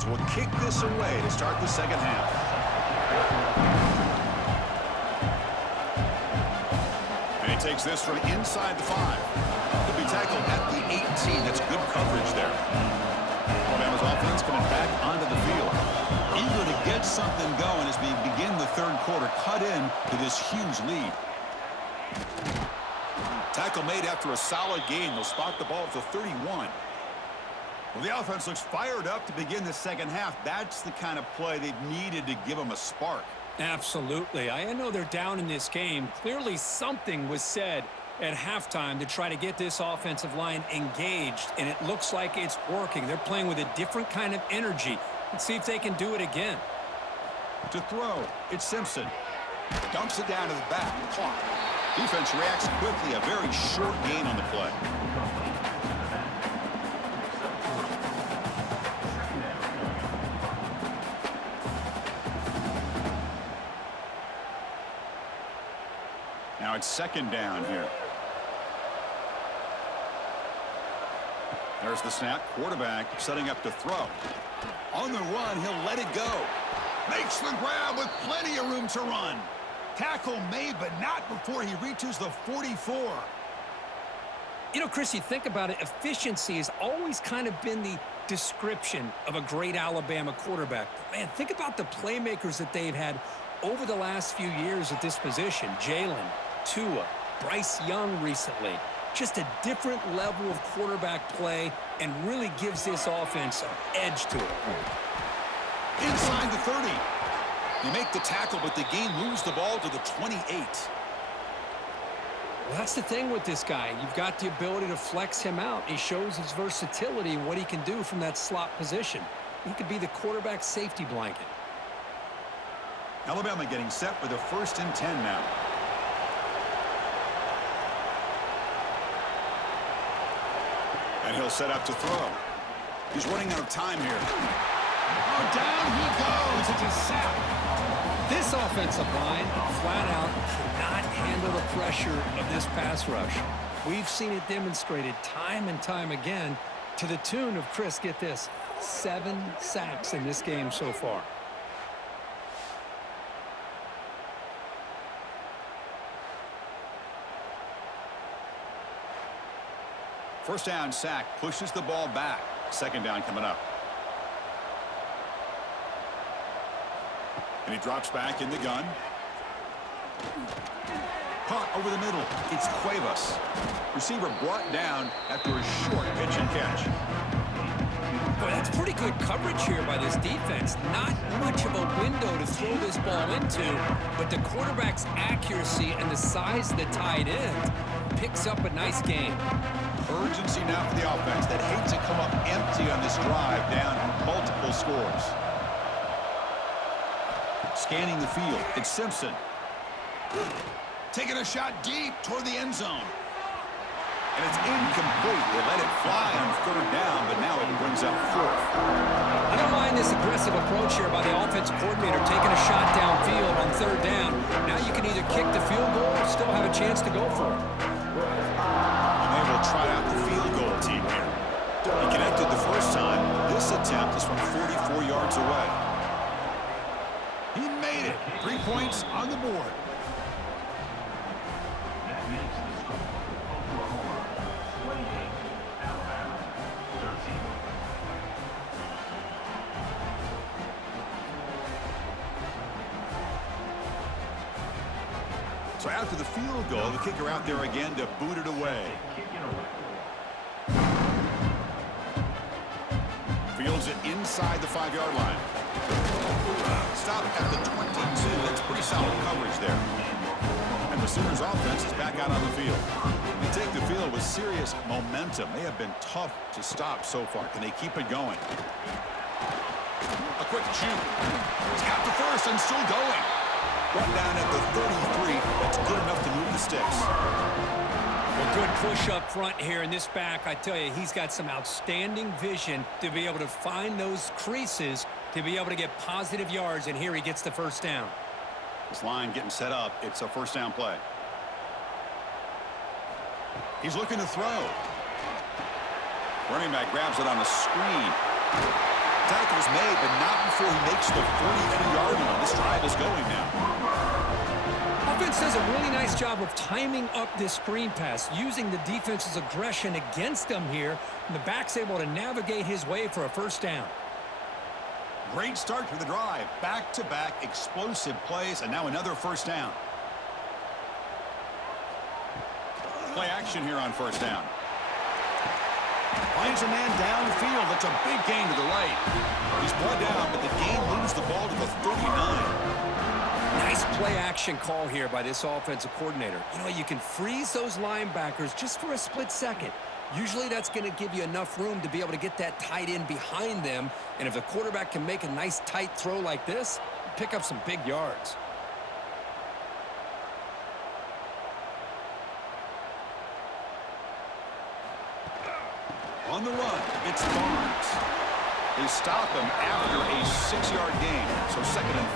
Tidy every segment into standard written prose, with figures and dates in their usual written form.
Tigers will kick this away to start the second half. And he takes this from inside the 5. He'll be tackled at the 18. That's good coverage there. Alabama's offense coming back onto the field. Eager to get something going as we begin the third quarter. Cut in to this huge lead. Tackle made after a solid gain. They'll spot the ball at the 31. Well, the offense looks fired up to begin the second half. That's the kind of play they've needed to give them a spark. Absolutely. I know they're down in this game. Clearly something was said at halftime to try to get this offensive line engaged, and it looks like it's working. They're playing with a different kind of energy. Let's see if they can do it again. To throw, it's Simpson. Dumps it down to the back. Clock. Defense reacts quickly. A very short gain on the play. Now it's second down here. There's the snap. Quarterback setting up to throw. On the run, he'll let it go. Makes the grab with plenty of room to run. Tackle made, but not before he reaches the 44. You know, Chris, you think about it, efficiency has always kind of been the description of a great Alabama quarterback. But man, think about the playmakers that they've had over the last few years at this position. Jalen, Tua, Bryce Young recently. Just a different level of quarterback play and really gives this offense an edge to it. Inside the 30. You make the tackle, but the game moves the ball to the 28. Well, that's the thing with this guy. You've got the ability to flex him out. He shows his versatility and what he can do from that slot position. He could be the quarterback safety blanket. Alabama getting set for the 1st and 10 now. And he'll set up to throw. He's running out of time here. Oh, down he goes. It's a sack. This offensive line, flat out, cannot handle the pressure of this pass rush. We've seen it demonstrated time and time again to the tune of, Chris, get this, 7 sacks in this game so far. First down sack pushes the ball back. Second down coming up. And he drops back in the gun. Caught over the middle. It's Cuevas. Receiver brought down after a short pitch and catch. Boy, that's pretty good coverage here by this defense. Not much of a window to throw this ball into, but the quarterback's accuracy and the size of the tight end picks up a nice game. Urgency now for the offense that hates to come up empty on this drive, down multiple scores. Scanning the field, it's Simpson. Taking a shot deep toward the end zone. And it's incomplete. They let it fly on third down, but now it brings up 4th. I don't mind this aggressive approach here by the offensive coordinator, taking a shot downfield on third down. Now you can either kick the field goal or still have a chance to go for it. And they will try out the field goal team here. He connected the first time. This attempt is from 44 yards away. He made it. 3 points on the board. So after the field goal, the kicker out there again to boot it away. Fields it inside the 5-yard line. Stop at the 22. That's pretty solid coverage there. And the Sooners offense is back out on the field. They take the field with serious momentum. They have been tough to stop so far. Can they keep it going? A quick shoot. He's got the first and still going. Brought down at the 33. That's good enough to move the sticks. Well, good push up front here in this back. I tell you, he's got some outstanding vision to be able to find those creases, to be able to get positive yards, and here he gets the first down. This line getting set up. It's a first down play. He's looking to throw. Running back grabs it on the screen. tackle's made, but not before he makes the 43-yard line. This drive is going now. Offense does a really nice job of timing up this screen pass, using the defense's aggression against them here, and the back's able to navigate his way for a first down. Great start to the drive. Back-to-back explosive plays, and now another first down. Play action here on first down. Finds a man downfield. That's a big gain to the right. He's brought down, but the gain moves the ball to the 39. Nice play action call here by this offensive coordinator. You know, you can freeze those linebackers just for a split second. Usually that's going to give you enough room to be able to get that tight end behind them. And if the quarterback can make a nice tight throw like this, pick up some big yards. On the run, it's Barnes. They stop him after a 6-yard gain, so 2nd and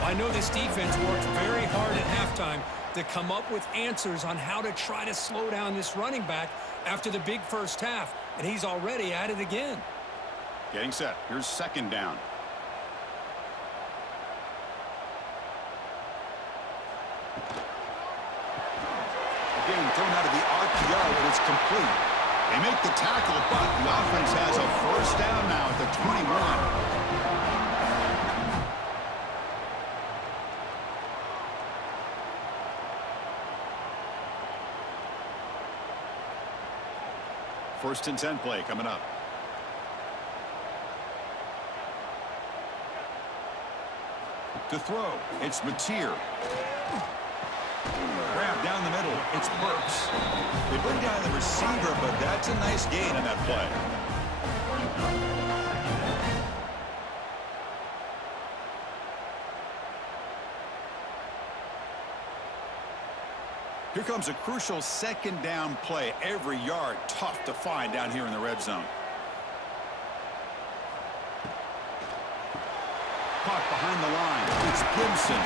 4. I know this defense worked very hard at halftime to come up with answers on how to try to slow down this running back after the big first half, and he's already at it again. Getting set. Here's 2nd down. Again, thrown out of the RPO, but it's complete. They make the tackle, but the offense has a first down now at the 21. First and 10 play coming up. To throw, it's Mateer. Grab down the middle, it's Burks. They bring down the receiver, but that's a nice gain on that play. Here comes a crucial 2nd down play. Every yard tough to find down here in the red zone. Caught behind the line. It's Gibson.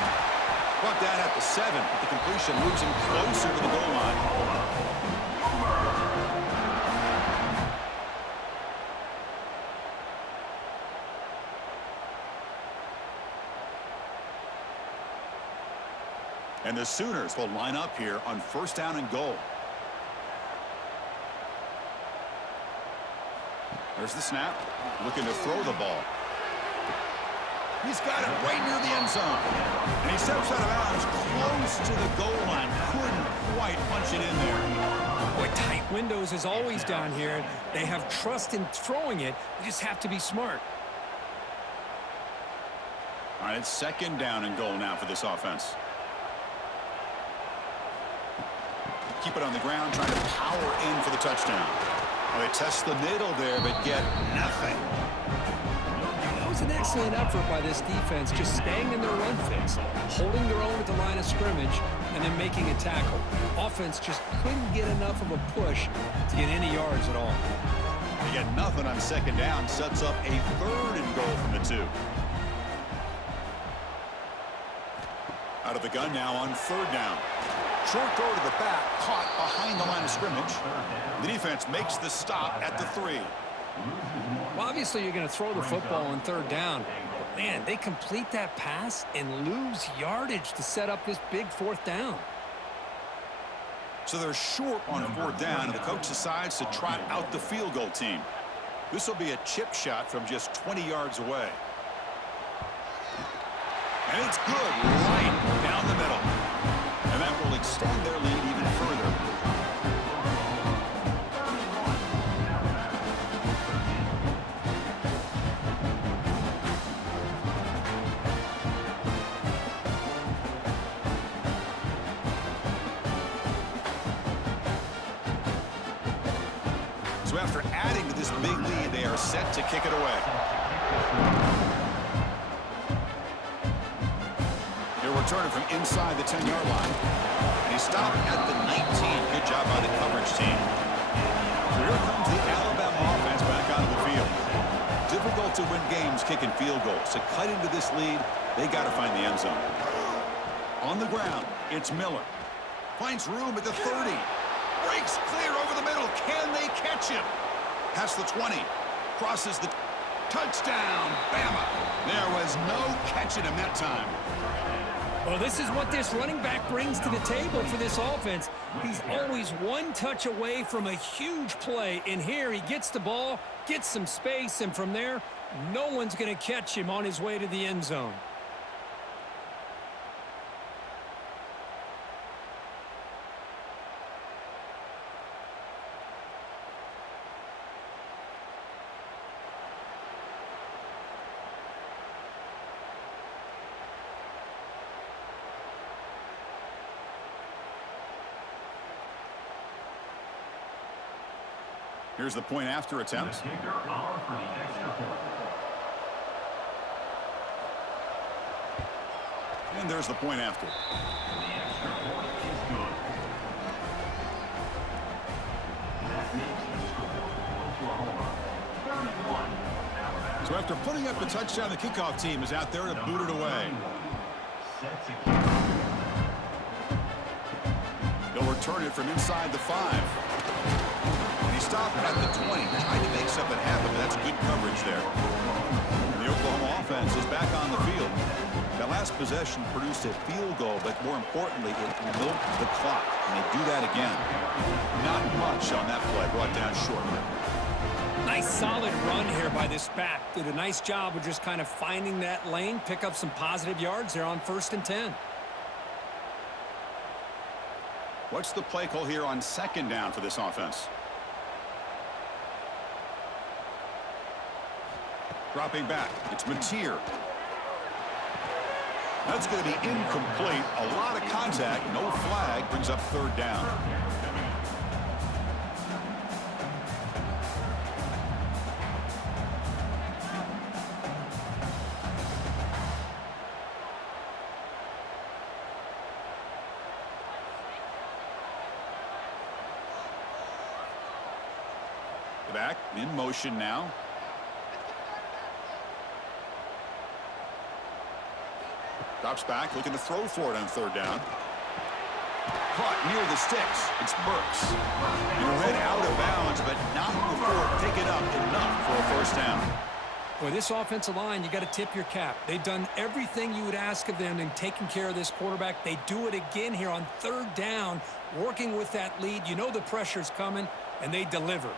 Brought down at the 7, but the completion moves him closer to the goal line. And the Sooners will line up here on first down and goal. There's the snap. Looking to throw the ball. He's got it right near the end zone. And he steps out of bounds close to the goal line. Couldn't quite punch it in there. Boy, tight windows is always down here. They have trust in throwing it. You just have to be smart. All right, it's 2nd down and goal now for this offense. Keep it on the ground, trying to power in for the touchdown. Well, they test the middle there, but get nothing. That was an excellent effort by this defense, just staying in their run fits, holding their own at the line of scrimmage, and then making a tackle. Offense just couldn't get enough of a push to get any yards at all. They get nothing on 2nd down, sets up a 3rd and goal from the 2. Out of the gun now on 3rd down. Short throw to the back, caught behind the line of scrimmage. The defense makes the stop at the 3. Well, obviously you're going to throw the football on 3rd down. But, man, they complete that pass and lose yardage to set up this big 4th down. So they're short on 4th down, and the coach decides to trot out the field goal team. This will be a chip shot from just 20 yards away. And it's good, right down the middle. And that will extend their lead even further. So after adding to this big lead, they are set to kick it away. Returner from inside the 10-yard line. And he stopped at the 19. Good job by the coverage team. So here comes the Alabama offense back out of the field. Difficult to win games kicking field goals. To cut into this lead, they got to find the end zone. On the ground, it's Miller. Finds room at the 30. Breaks clear over the middle. Can they catch him? Past the 20. Crosses the Touchdown, Bama. There was no catching him that time. Well, this is what this running back brings to the table for this offense. He's always one touch away from a huge play. And here he gets the ball, gets some space, and from there, no one's going to catch him on his way to the end zone. Here's the point after attempt. And there's the point after. So after putting up the touchdown, the kickoff team is out there to boot it away. They'll return it from inside the 5. Stopped at the 20, trying to make something happen, but that's good coverage there. And the Oklahoma offense is back on the field. That last possession produced a field goal, but more importantly, it milked the clock, and they do that again. Not much on that play, brought down short. Nice solid run here by this back. Did a nice job of just kind of finding that lane, pick up some positive yards there on 1st and 10. What's the play call here on 2nd down for this offense? Dropping back, it's Mateer. That's going to be incomplete. A lot of contact, no flag, brings up 3rd down. Back, in motion now. Drops back, looking to throw for it on 3rd down. Caught near the sticks. It's Burks. Read out of bounds, but not before picking up enough for a 1st down. Boy, this offensive line, you got to tip your cap. They've done everything you would ask of them in taking care of this quarterback. They do it again here on 3rd down, working with that lead. You know the pressure's coming, and they deliver.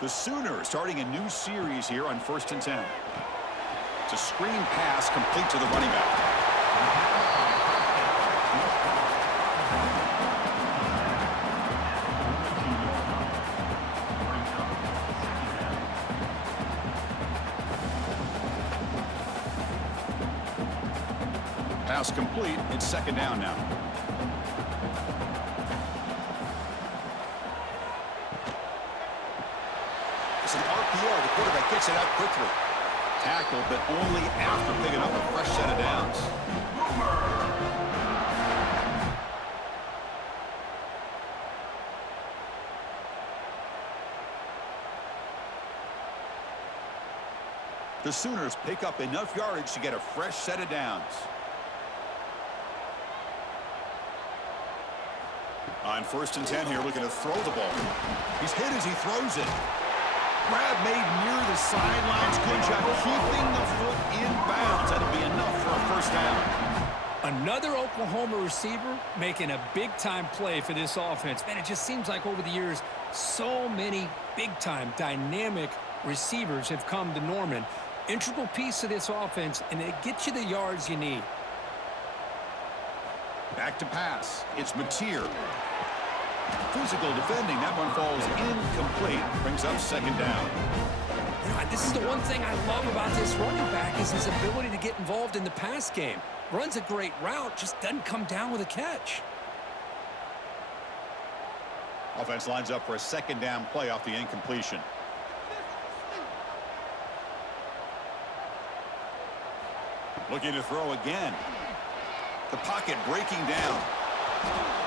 The Sooners starting a new series here on 1st and 10. It's a screen pass complete to the running back. Pass complete. It's 2nd down now. It's an RPO. The quarterback gets it out quickly. Tackle, but only after picking up a fresh set of downs. The Sooners pick up enough yardage to get a fresh set of downs. On 1st and 10 here, looking to throw the ball. He's hit as he throws it. Grab made near the sidelines. Good job keeping the foot in bounds. That'll be enough for a 1st down. Another Oklahoma receiver making a big-time play for this offense. Man, it just seems like over the years, so many big-time, dynamic receivers have come to Norman. Integral piece of this offense, and it gets you the yards you need. Back to pass. It's Mateer. Physical defending. That one falls incomplete. Brings up 2nd down. You know, this is the one thing I love about this running back is his ability to get involved in the pass game. Runs a great route, just doesn't come down with a catch. Offense lines up for a 2nd down play off the incompletion. Looking to throw again. The pocket breaking down.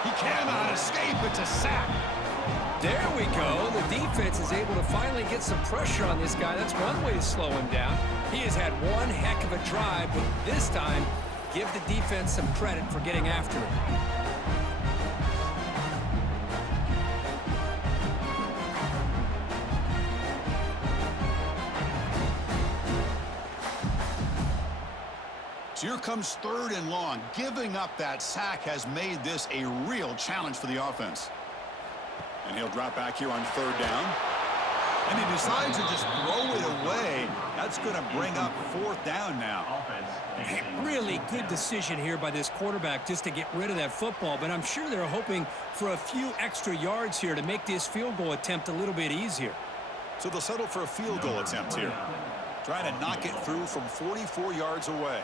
He cannot escape. It's a sack. There we go. The defense is able to finally get some pressure on this guy. That's one way to slow him down. He has had one heck of a drive, but this time, give the defense some credit for getting after him. So here comes 3rd and long. Giving up that sack has made this a real challenge for the offense. And he'll drop back here on 3rd down. And he decides to just throw it away. That's going to bring up 4th down now. Really good decision here by this quarterback just to get rid of that football, but I'm sure they're hoping for a few extra yards here to make this field goal attempt a little bit easier. So they'll settle for a field goal attempt here. Trying to knock it through from 44 yards away.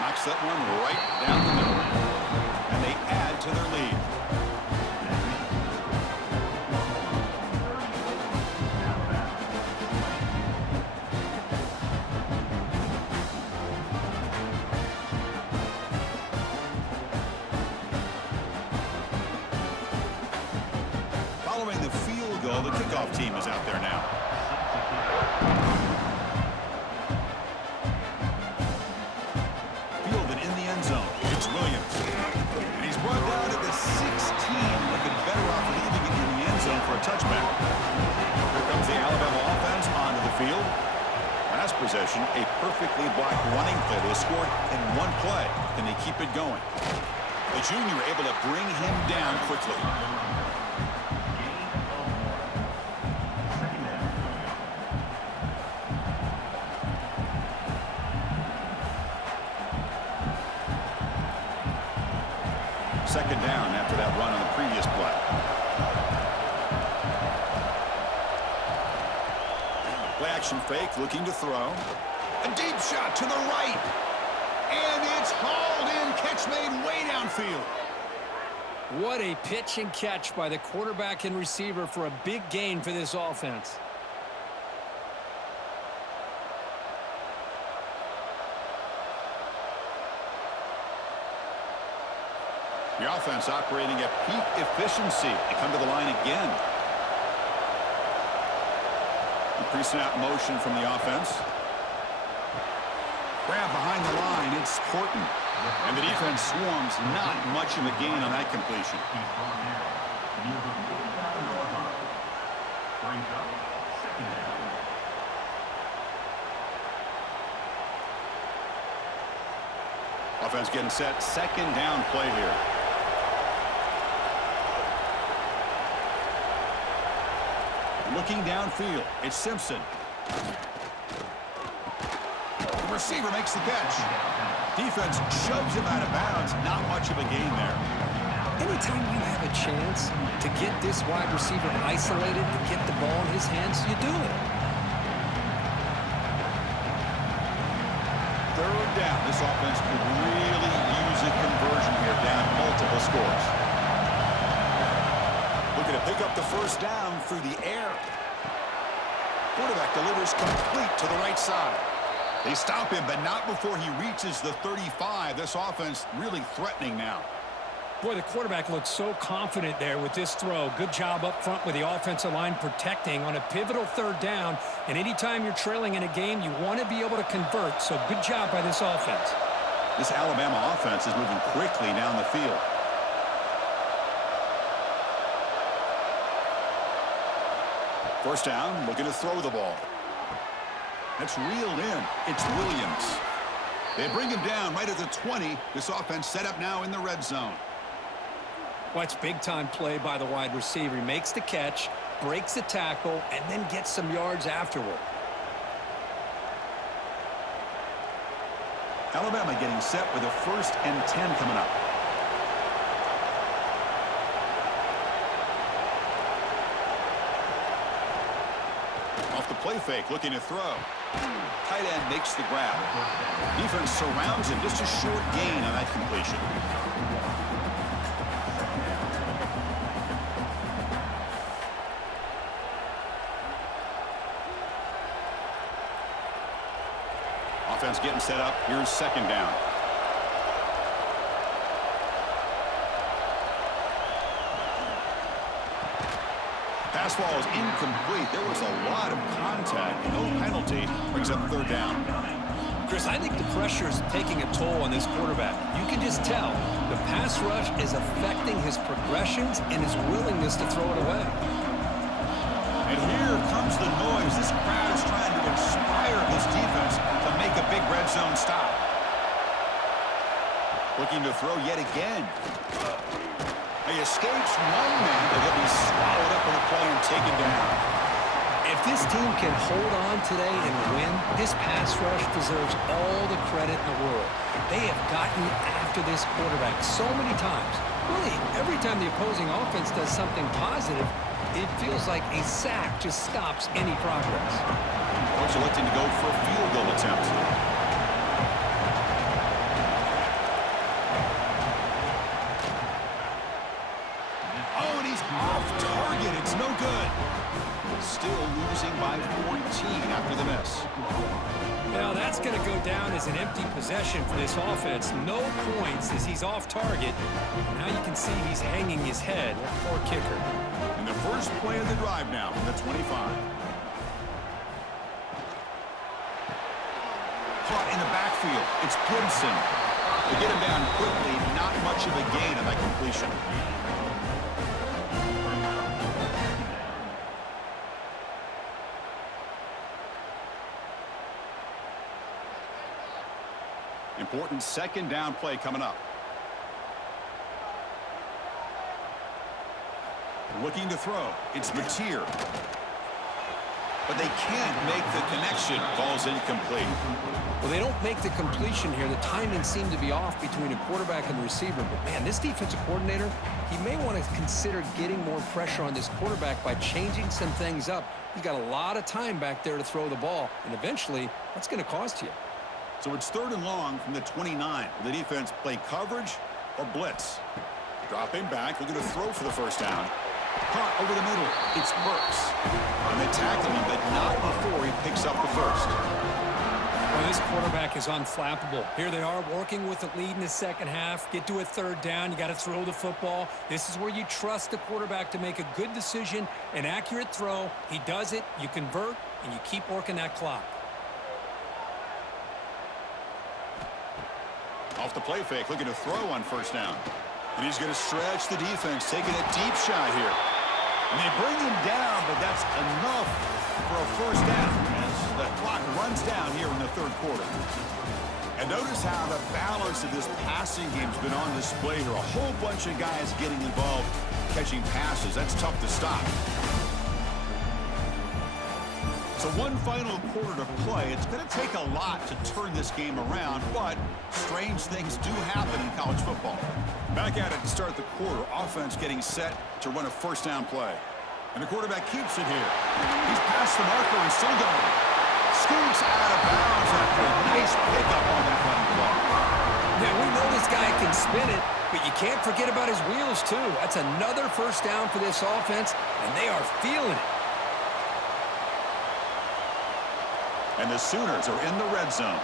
Knocks that one right down the middle. And they add to their lead. Following the field goal, the kickoff team is out there now. Fielded in the end zone. It's Williams. And he's brought down at the 16. Would have been better off leaving it in the end zone for a touchback. Here comes the Alabama offense onto the field. Last possession, a perfectly blocked running play. They scored in one play. Can they keep it going? The junior able to bring him down quickly. Second down after that run on the previous play. Play action fake, looking to throw. A deep shot to the right. And it's hauled in. Catch made way downfield. What a pitch and catch by the quarterback and receiver for a big gain for this offense. The offense operating at peak efficiency. They come to the line again. The pre-snap motion from the offense. Grab behind the line. It's Horton. And the defense swarms. Not much of a gain on that completion. Offense getting set. Second down play here. Looking downfield, it's Simpson. The receiver makes the catch. Defense shoves him out of bounds. Not much of a gain there. Anytime you have a chance to get this wide receiver isolated, to get the ball in his hands, you do it. 3rd down. This offense could really use a conversion here, down multiple scores. Looking to pick up the 1st down through the air. Quarterback delivers complete to the right side. They stop him, but not before he reaches the 35. This offense really threatening now. Boy, the quarterback looks so confident there with this throw. Good job up front with the offensive line protecting on a pivotal 3rd down. And anytime you're trailing in a game, you want to be able to convert. So good job by this offense. This Alabama offense is moving quickly down the field. First down, looking to throw the ball. That's reeled in. It's Williams. They bring him down right at the 20. This offense set up now in the red zone. Watch big-time play by the wide receiver. He makes the catch, breaks the tackle, and then gets some yards afterward. Alabama getting set with a 1st and 10 coming up. Off the play fake, looking to throw. Tight end makes the grab. Defense surrounds him. Just a short gain on that completion. Offense getting set up. Here's 2nd down. Pass ball is incomplete. There was a lot of contact. No penalty. Brings up 3rd down. Chris, I think the pressure is taking a toll on this quarterback. You can just tell the pass rush is affecting his progressions and his willingness to throw it away. And here comes the noise. This crowd is trying to inspire this defense. Looking to throw yet again. He escapes one man, but he'll be swallowed up in the play and taken down. If this team can hold on today and win, this pass rush deserves all the credit in the world. They have gotten after this quarterback so many times. Really, every time the opposing offense does something positive, it feels like a sack just stops any progress. Coach electing to go for a field goal attempt. Oh, and he's off target. It's no good. Still losing by 14 after the miss. Now that's going to go down as an empty possession for this offense. No points as he's off target. Now you can see he's hanging his head. Poor kicker. And the first play of the drive now from the 25. Caught in the backfield. It's Gibson. To get him down quickly, not much of a gain on that completion. Important second down play coming up. Looking to throw. It's Mateer. But they can't make the connection. Ball's incomplete. Well, they don't make the completion here. The timing seemed to be off between a quarterback and the receiver. But, man, this defensive coordinator, he may want to consider getting more pressure on this quarterback by changing some things up. He's got a lot of time back there to throw the ball. And eventually, that's going to cost you. So it's 3rd and long from the 29. Will the defense play coverage or blitz? Dropping back, looking to throw for the first down. Caught over the middle. It's Burks. And they tackle him, but not before he picks up the first. Well, this quarterback is unflappable. Here they are working with the lead in the second half. Get to a 3rd down. You got to throw the football. This is where you trust the quarterback to make a good decision, an accurate throw. He does it, you convert, and you keep working that clock. Off the play fake, looking to throw on first down. And he's going to stretch the defense, taking a deep shot here. And they bring him down, but that's enough for a first down as the clock runs down here in the 3rd quarter. And notice how the balance of this passing game has been on display here. A whole bunch of guys getting involved, catching passes. That's tough to stop. So one final quarter to play. It's going to take a lot to turn this game around, but strange things do happen in college football. Back at it to start the quarter. Offense getting set to run a first down play. And the quarterback keeps it here. He's past the marker and still going. Scoots out of bounds after a nice pickup on that running play. Yeah, we know this guy can spin it, but you can't forget about his wheels, too. That's another first down for this offense, and they are feeling it. And the Sooners are in the red zone.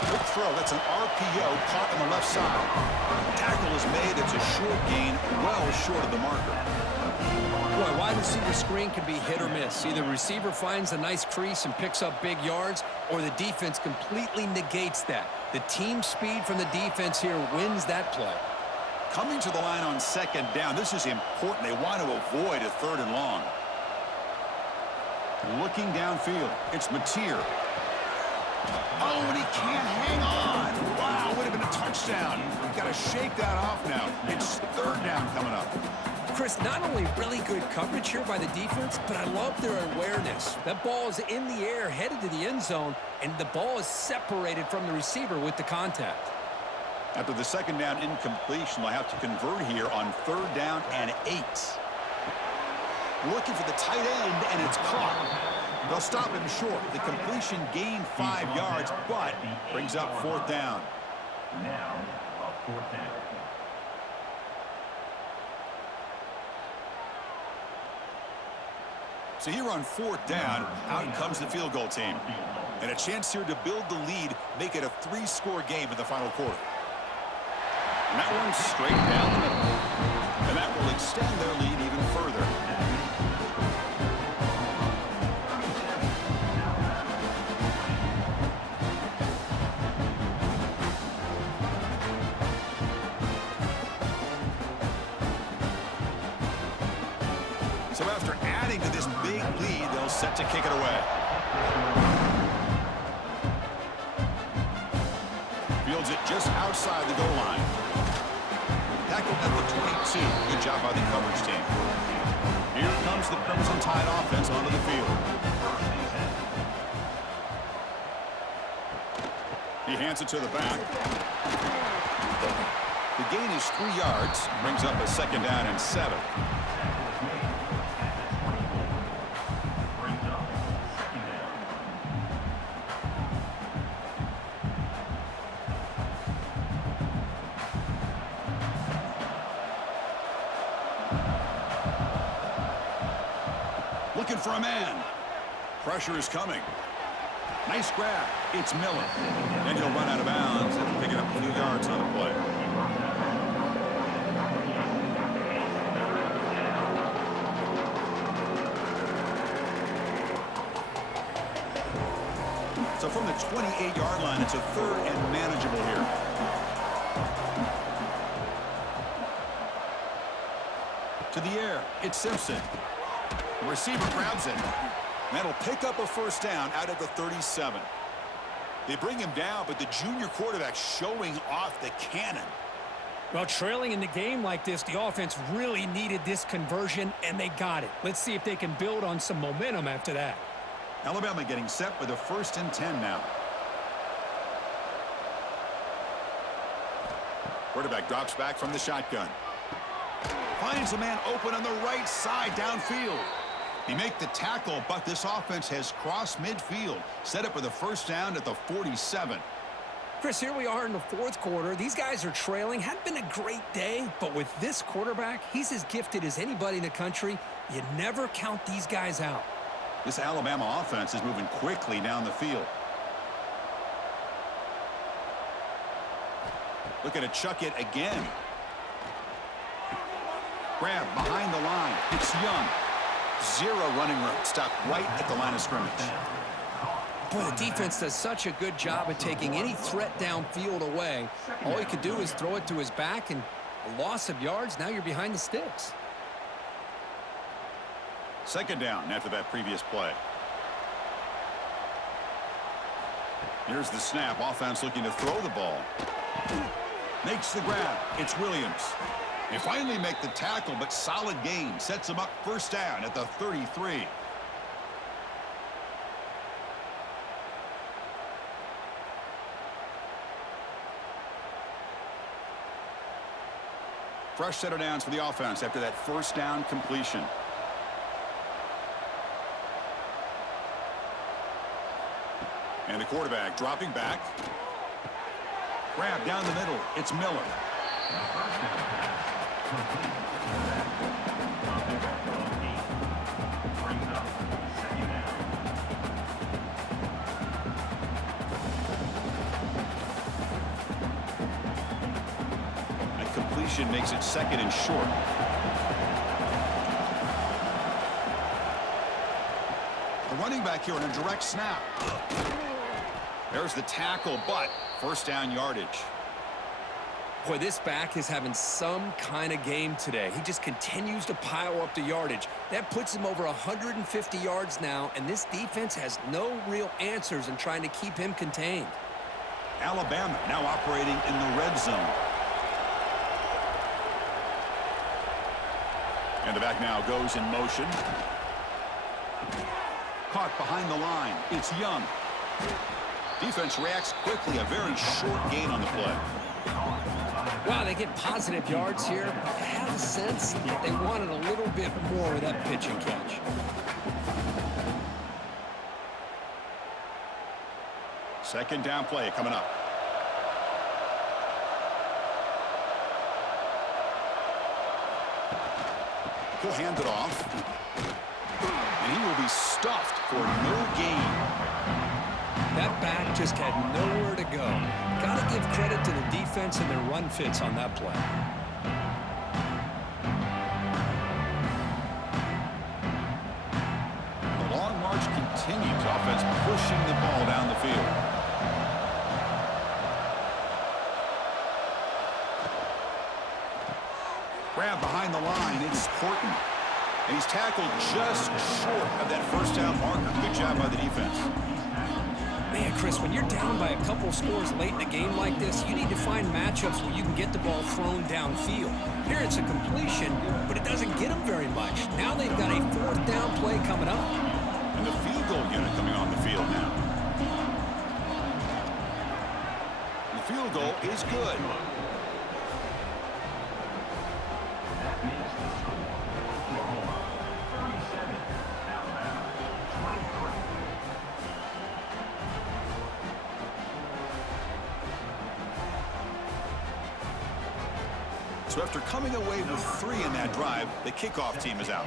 Quick throw. That's an RPO caught on the left side. Tackle is made. It's a short gain, well short of the marker. Boy, wide receiver screen can be hit or miss. Either the receiver finds a nice crease and picks up big yards, or the defense completely negates that. The team speed from the defense here wins that play. Coming to the line on second down. This is important. They want to avoid a 3rd and long. Looking downfield. It's Mateer. Oh, and he can't hang on. Wow, would have been a touchdown. Got to shake that off now. It's 3rd down coming up. Chris, not only really good coverage here by the defense, but I love their awareness. That ball is in the air, headed to the end zone, and the ball is separated from the receiver with the contact. After the second down incompletion, they'll have to convert here on 3rd down and 8. Looking for the tight end, and it's caught. They'll stop him short. The completion gained 5 yards, but brings up 4th down. Now, a 4th down. So here on 4th down, out comes the field goal team. And a chance here to build the lead, make it a 3-score game in the final quarter. And that one's straight down the middle. And that will extend their lead even further. So after adding to this big lead, they'll set to kick it away. Fields it just outside the goal line. Tackled at the 22. Good job by the coverage team. Here comes the Crimson Tide offense onto the field. He hands it to the back. The gain is 3 yards. Brings up a 2nd down and 7. Looking for a man. Pressure is coming. Nice grab. It's Miller. And he'll run out of bounds after picking up a few yards on the play. So from the 28-yard line, it's a 3rd and manageable here. To the air. It's Simpson. The receiver grabs it. That'll pick up a 1st down out of the 37. They bring him down, but the junior quarterback showing off the cannon. Well, trailing in the game like this, the offense really needed this conversion, and they got it. Let's see if they can build on some momentum after that. Alabama getting set with a 1st and 10 now. Quarterback drops back from the shotgun. Finds a man open on the right side downfield. He make the tackle, but this offense has crossed midfield. Set up with a 1st down at the 47. Chris, here we are in the 4th quarter. These guys are trailing. Hadn't been a great day, but with this quarterback, he's as gifted as anybody in the country. You never count these guys out. This Alabama offense is moving quickly down the field. Looking to chuck it again. Grab behind the line. It's Young. 0 running room. Stopped right at the line of scrimmage. Boy, the defense does such a good job of taking any threat downfield away. All he could do is throw it to his back, and a loss of yards, now you're behind the sticks. 2nd down after that previous play. Here's the snap. Offense looking to throw the ball. Makes the grab. It's Williams. They finally make the tackle, but solid gain. Sets him up 1st down at the 33. Fresh set of downs for the offense after that 1st down completion. And the quarterback dropping back. Grab down the middle. It's Miller. A completion makes it 2nd and short. The running back here in a direct snap. There's the tackle, but 1st down yardage. Boy, this back is having some kind of game today. He just continues to pile up the yardage. That puts him over 150 yards now, and this defense has no real answers in trying to keep him contained. Alabama now operating in the red zone. And the back now goes in motion. Caught behind the line. It's Young. Defense reacts quickly. A very short gain on the play. Wow, they get positive yards here. I have a sense that they wanted a little bit more of that pitch and catch. Second down play coming up. He'll hand it off. And he will be stuffed for no gain. That back just had nowhere to go. Got to give credit to the defense and their run fits on that play. The long march continues. Offense pushing the ball down the field. Grab behind the line. It's Horton. And he's tackled just short of that first down marker. Good job by the defense. Man, Chris, when you're down by a couple scores late in a game like this, you need to find matchups where you can get the ball thrown downfield. Here it's a completion, but it doesn't get them very much. Now they've got a fourth down play coming up. And the field goal unit coming on the field now. The field goal is good. That makes the score. Oklahoma 37, Alabama 23. So after coming away with 3 in that drive, the kickoff team is out.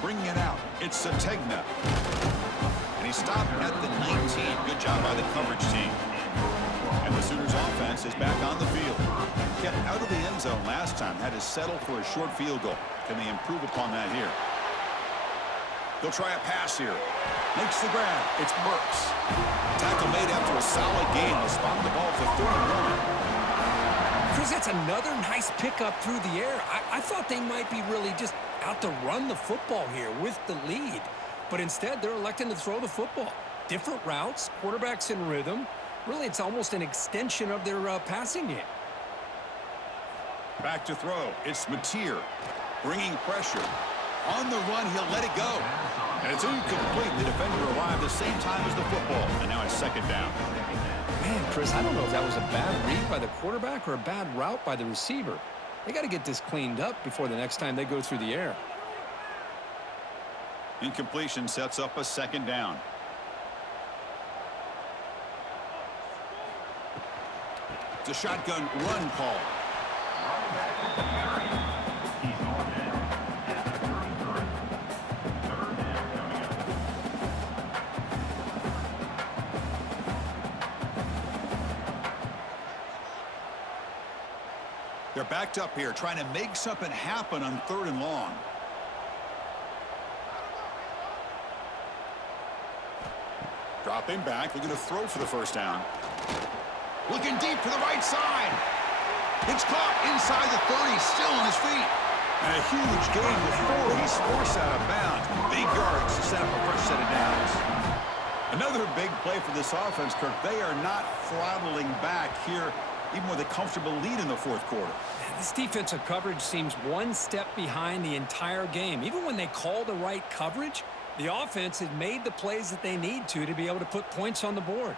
Bringing it out, it's Sategna. And he stopped at the 19. Good job by the coverage team. And the Sooners offense is back on the field. Kept out of the end zone last time, had to settle for a short field goal. Can they improve upon that here? They'll try a pass here. Makes the grab. It's Burks. Tackle made after a solid game. They'll spot the ball for 31. Chris, that's another nice pickup through the air. I thought they might be really just out to run the football here with the lead. But instead, they're electing to throw the football. Different routes, quarterbacks in rhythm. Really, it's almost an extension of their passing game. Back to throw. It's Mateer. Bringing pressure. On the run, he'll let it go. And it's incomplete. The defender arrived the same time as the football. And now it's second down. Man, Chris, I don't know if that was a bad read by the quarterback or a bad route by the receiver. They got to get this cleaned up before the next time they go through the air. Incompletion sets up a second down. It's a shotgun run call. He's on down at the 33. Third down coming up. They're backed up here, trying to make something happen on 3rd and long. Dropping back, looking to throw for the first down. Looking deep to the right side. It's caught inside the 30, still on his feet. And a huge gain with 4. He's forced out of bounds. Big yards to set up a fresh set of downs. Another big play for this offense, Kirk. They are not throttling back here, even with a comfortable lead in the 4th quarter. This defensive coverage seems one step behind the entire game. Even when they call the right coverage, the offense has made the plays that they need to be able to put points on the board.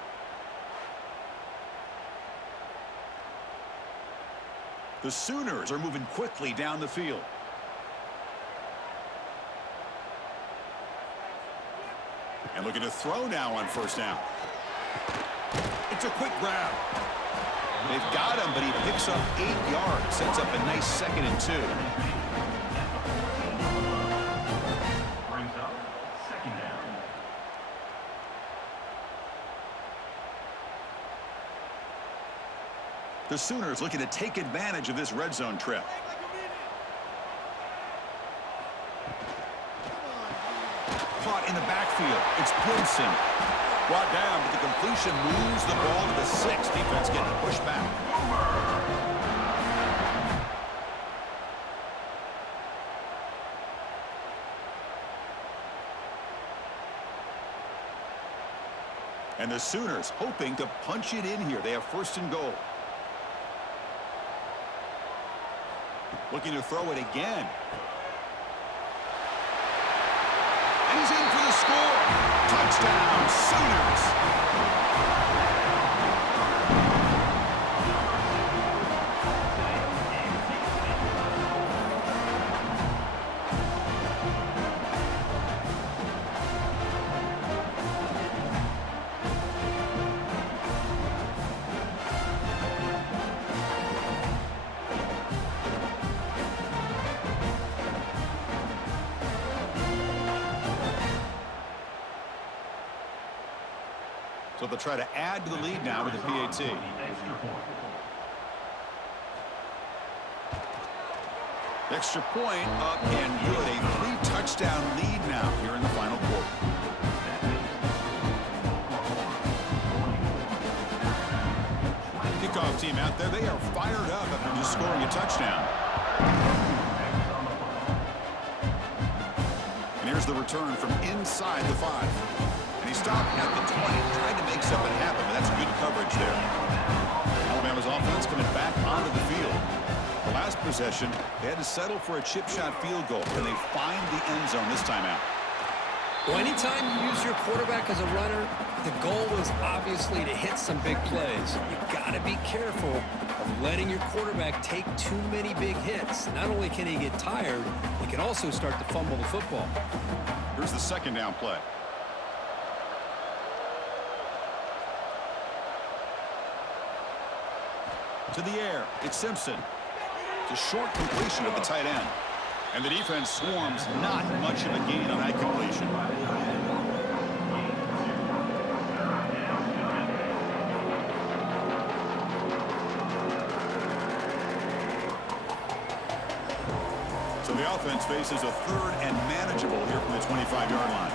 The Sooners are moving quickly down the field. And looking to throw now on first down. It's a quick grab. They've got him, but he picks up 8 yards. Sets up a nice 2nd and 2. Brings up second down. The Sooners looking to take advantage of this red zone trip. Caught in the backfield. It's Brinson. Brought down, but the completion moves the ball to the 6. Defense getting pushed back. And the Sooners hoping to punch it in here. They have 1st and goal. Looking to throw it again. And he's in for the score. Touchdown, Sooners. So they'll try to add to the lead now with the PAT. Extra point. Extra point up and good. A 3-touchdown lead now here in the final quarter. Kickoff kickoff team out there, they are fired up after just scoring a touchdown. And here's the return from inside the 5. And he stopped at the 20, trying to make something happen, but that's good coverage there. Alabama's offense coming back onto the field. The last possession, they had to settle for a chip shot field goal. Can they find the end zone this time out? Well, anytime you use your quarterback as a runner, the goal was obviously to hit some big plays. You've got to be careful of letting your quarterback take too many big hits. Not only can he get tired, he can also start to fumble the football. Here's the second down play. To the air, it's Simpson. It's a short completion of the tight end. And the defense swarms, not much of a gain on that completion. So the offense faces a third and manageable here from the 25-yard line.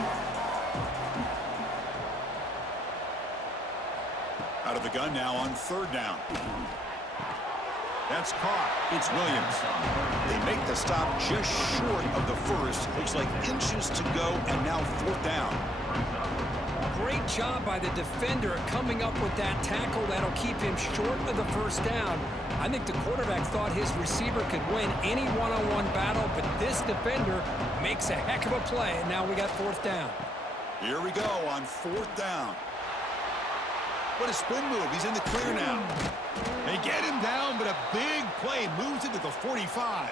Out of the gun now on third down. That's caught. It's Williams. They make the stop just short of the first. Looks like inches to go, and now fourth down. Great job by the defender coming up with that tackle that'll keep him short of the first down. I think the quarterback thought his receiver could win any one-on-one battle, but this defender makes a heck of a play, and now we got fourth down. Here we go on fourth down. What a spin move. He's in the clear now. They get him down, but a big play moves into the 45.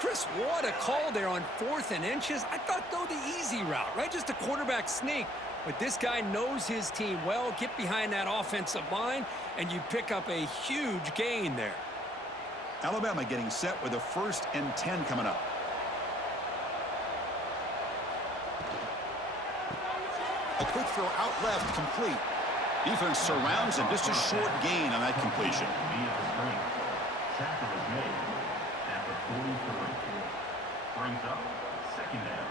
Chris, what a call there on 4th and inches. I thought, though, the easy route, right? Just a quarterback sneak. But this guy knows his team well. Get behind that offensive line, and you pick up a huge gain there. Alabama getting set with a 1st and 10 coming up. A quick throw out left, complete. Defense surrounds him. Just a short gain on that completion. Tackle is made at the 43. Brings up second down.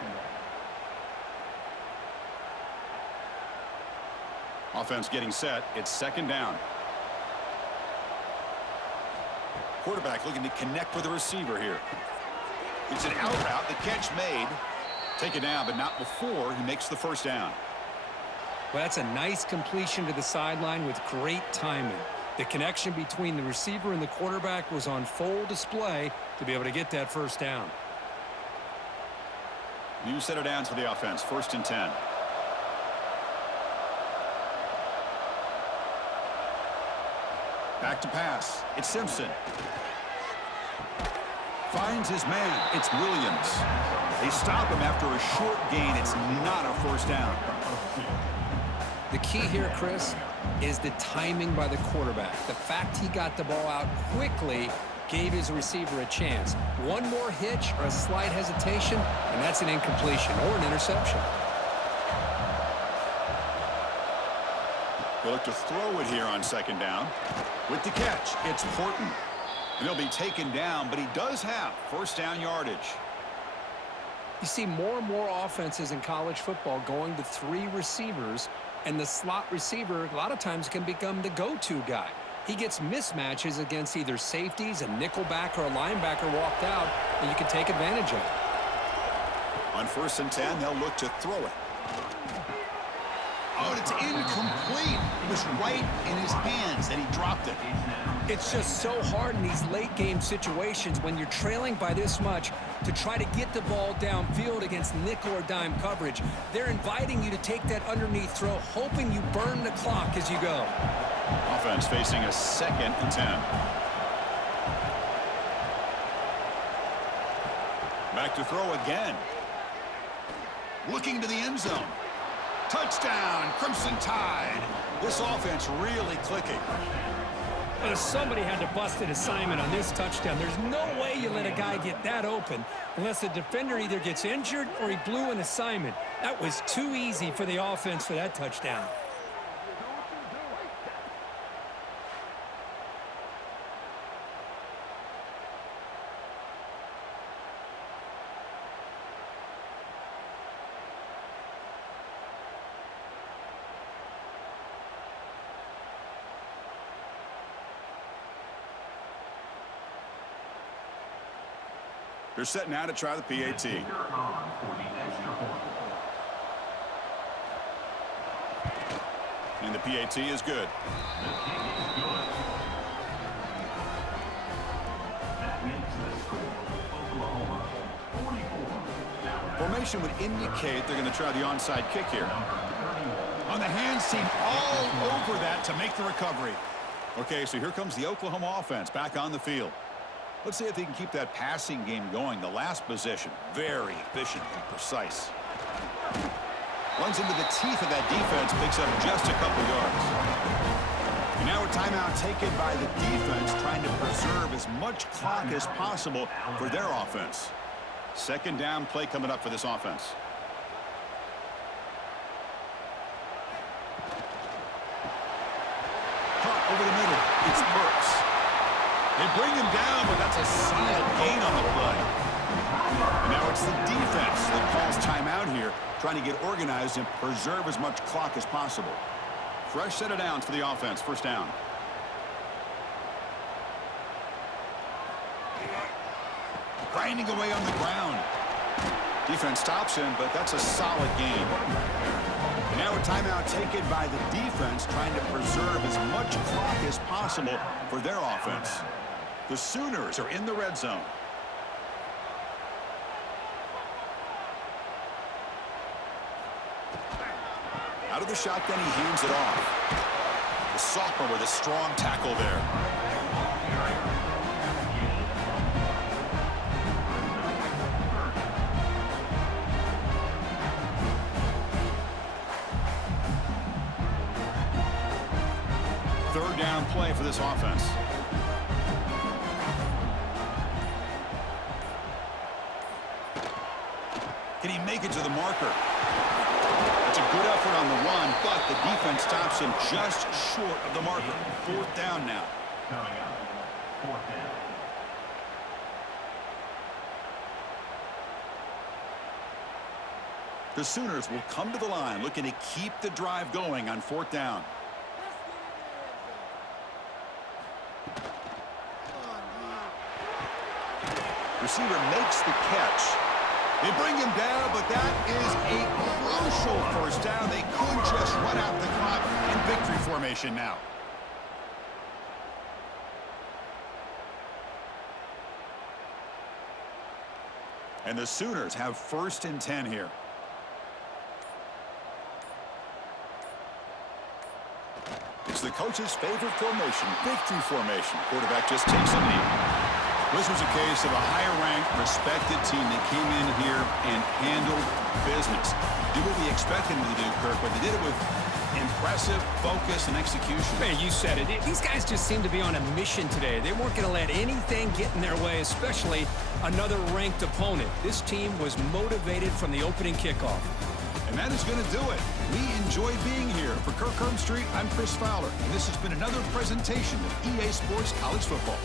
Offense getting set. It's second down. Quarterback looking to connect with the receiver here. It's an out route. The catch made. Take it down, but not before he makes the first down. Well, that's a nice completion to the sideline with great timing. The connection between the receiver and the quarterback was on full display to be able to get that first down. New set of downs for the offense. 1st and 10. Back to pass. It's Simpson. Finds his man. It's Williams. They stop him after a short gain. It's not a first down. The key here, Chris, is the timing by the quarterback. The fact he got the ball out quickly gave his receiver a chance. One more hitch or a slight hesitation, and that's an incompletion or an interception. They look to throw it here on second down. With the catch, it's Horton. And he'll be taken down, but he does have first down yardage. You see more and more offenses in college football going to 3 receivers, and the slot receiver a lot of times can become the go-to guy. He gets mismatches against either safeties, a nickelback, or a linebacker walked out, and you can take advantage of it. On 1st and 10, they'll look to throw it. Oh, and it's incomplete. It was right in his hands, and he dropped it. It's just so hard in these late-game situations when you're trailing by this much to try to get the ball downfield against nickel or dime coverage. They're inviting you to take that underneath throw, hoping you burn the clock as you go. Offense facing a 2nd and 10. Back to throw again. Looking to the end zone. Touchdown, Crimson Tide. This offense really clicking. Well, somebody had to bust an assignment on this touchdown. There's no way you let a guy get that open unless the defender either gets injured or he blew an assignment. That was too easy for the offense for that touchdown. They're set now to try the PAT. They're on for the extra point. And the PAT is good. The kick is good. That makes the score Oklahoma 44. Formation would indicate they're going to try the onside kick here. On the hands team all over that to make the recovery. Okay, so here comes the Oklahoma offense back on the field. Let's see if they can keep that passing game going. The last possession, very efficient and precise. Runs into the teeth of that defense, picks up just a couple yards. And now a timeout taken by the defense, trying to preserve as much clock as possible for their offense. Second down play coming up for this offense. Caught over the middle. It's Burks. They bring him down, but that's a solid gain on the play. And now it's the defense that calls timeout here, trying to get organized and preserve as much clock as possible. Fresh set of downs for the offense. First down. Grinding away on the ground. Defense stops him, but that's a solid gain. And now a timeout taken by the defense, trying to preserve as much clock as possible for their offense. The Sooners are in the red zone. Out of the shotgun, he hands it off. The sophomore with a strong tackle there. Third down play for this offense. Can he make it to the marker? It's a good effort on the run, but the defense stops him just short of the marker. Fourth down now. Coming up, fourth down. The Sooners will come to the line looking to keep the drive going on fourth down. Receiver makes the catch. They bring him down, but that is a crucial first down. They could just run out the clock in victory formation now. And the Sooners have 1st and 10 here. It's the coach's favorite formation, victory formation. Quarterback just takes a knee. This was a case of a higher-ranked, respected team that came in here and handled business. Did what we expected them to do, Kirk, but they did it with impressive focus and execution. Man, you said it. These guys just seem to be on a mission today. They weren't going to let anything get in their way, especially another ranked opponent. This team was motivated from the opening kickoff. And that is going to do it. We enjoyed being here. For Kirk Herbstreit, I'm Chris Fowler, and this has been another presentation of EA Sports College Football.